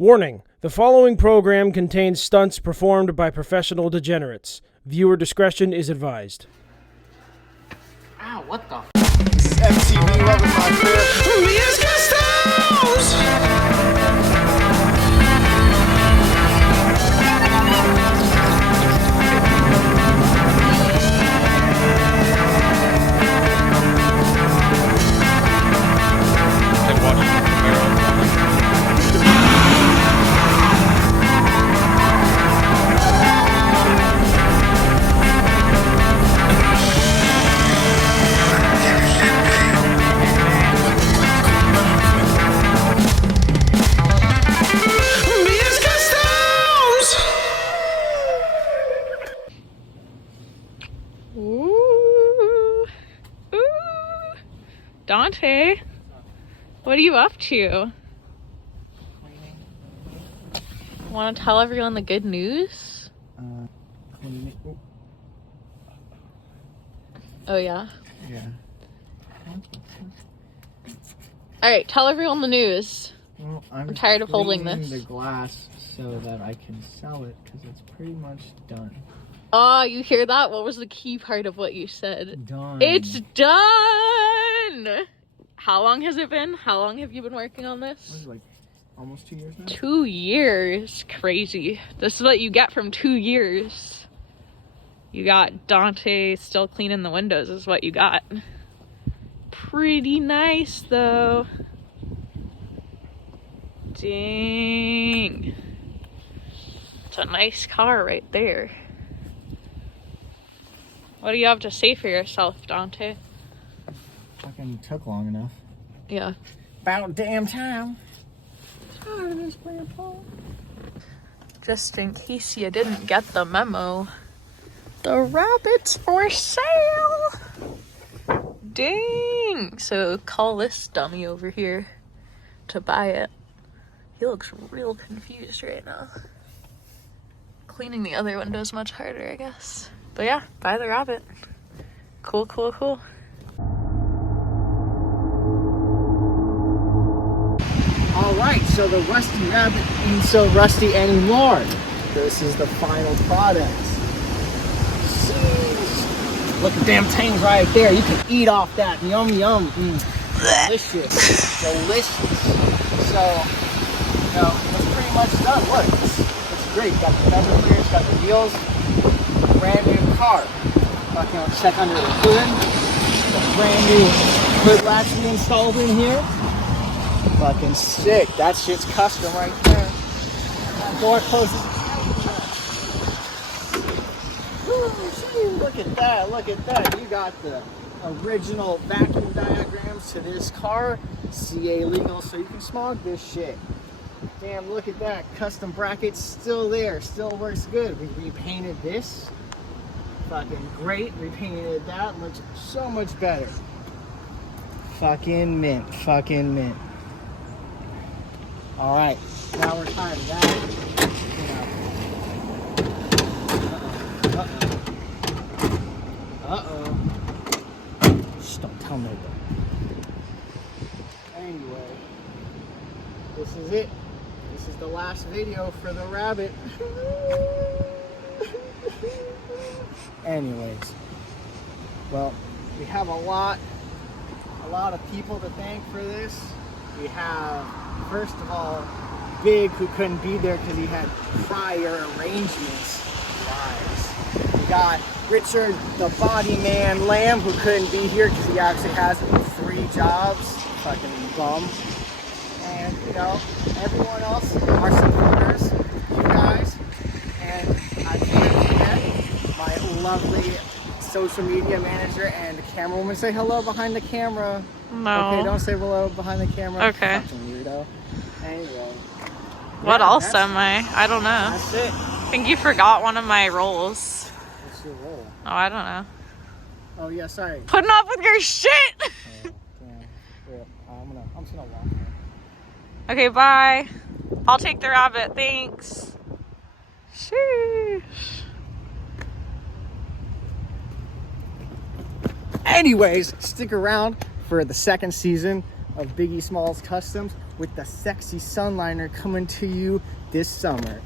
Warning: the following program contains stunts performed by professional degenerates. Viewer discretion is advised. Ow, what the This is MTV Loving My Career. Ooh. Ooh. Dante, what are you up to? Want to tell everyone the good news? Oh, yeah? Yeah. All right, tell everyone the news. Well, I'm tired of holding cleaning this. the glass so that I can sell it because it's pretty much done. Oh, you hear that? What was the key part of what you said? Done. It's done! How long has it been? How long have you been working on What this? is it, like almost 2 years now? 2 years. Crazy. This is what you get from 2 years. You got Dante still cleaning the windows is what you got. Pretty nice though. Dang. It's a nice car right there. What do you have to say for yourself, Dante? Fucking took long enough. Yeah. About damn time. Tired of this grandpa. Just in case you didn't get the memo, the rabbit's for sale. Dang. So call this dummy over here to buy it. He looks real confused right now. Cleaning the other window's much harder, I guess. But yeah, buy the rabbit. Cool, cool, cool. Alright, so the Rusty Rabbit ain't so rusty anymore. This is the final product. Jeez. Look at damn tangs right there. You can eat off that. Yum, yum. Delicious. Delicious. So, you know, it's pretty much done. Look, it's great. Got the bezel here, it's got the wheels. Brand new car. Fucking check under the hood. The brand new hood latch we installed in here. Fucking sick. That shit's custom right there. That door closes. Woo, look at that. Look at that. You got the original vacuum diagrams to this car. CA legal, so you can smog this shit. Damn, look at that. Custom brackets still there. Still works good. We repainted this. Fucking great. Repainted that. Looks so much better. Fucking mint. Fucking mint. Alright, now we're tired of that. Uh-oh. Shh, don't tell nobody. Anyway, this is it. This is the last video for the rabbit. Anyways, well, we have a lot of people to thank for this. We have, first of all, Big, who couldn't be there because he had prior arrangements. Lies. We got Richard, the body man, Lamb, who couldn't be here because he actually has 3 jobs. Fucking bum. And, you know, everyone else, our supporters, you guys. And I can't forget my lovely social media manager and camera woman. Say hello behind the camera. No. Okay, don't say hello behind the camera. Okay. Fucking weirdo. Anyway. What Yeah, else am I? I don't know. That's it. I think you forgot one of my roles. What's your role? Oh, I don't know. Oh yeah, sorry. Putting up with your shit! Oh, damn. Here, I'm just gonna walk here. Okay, bye. I'll take the rabbit, thanks. Sheesh. Anyways, stick around for the second season of Biggie Smalls Customs. with the sexy Sunliner coming to you this summer.